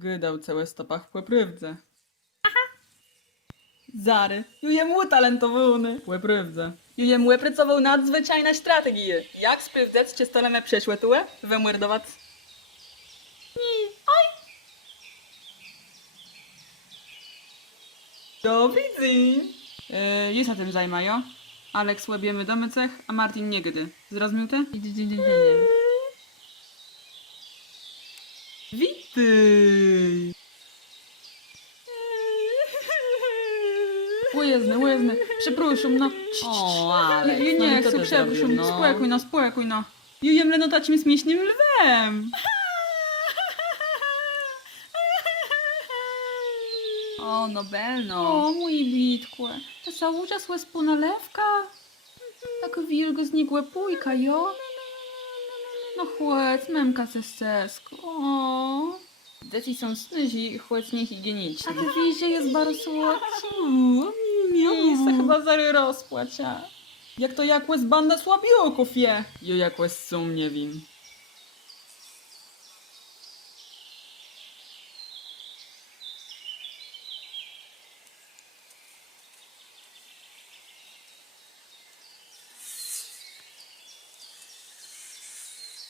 Gydał całe stopach w płeprywdze. Zary, jemu talentowany płeprywdze. Jemu pracował nadzwyczajne strategie. Jak sprawdzać, czy stolemy przeszłe tułe? Wymordować. Do widzenia. Już się tym zajmają. Aleks łabiemy domy cech, a Martin nie gdy. Zrozumiał ty? Witaj! Łezny, przepraszam, no. O, ale. Nie chcę, przepraszam, spokój no. Jujem lenotać mi śmiesznym lwem. O, Nobelno. O, mój bitkłe, to za ужасła spółnalewka. Tak wilgo znikłe pójka, jo? No chłec, memka ze scesko. O. Dzieci są snyzi, chłodź niehigieniczni. A ty widzisz, że jest bardzo słodki. Miejsce chyba zary rozpłacia. Jak to jakłe z banda słabioków je. Jo jakłe są, nie wiem.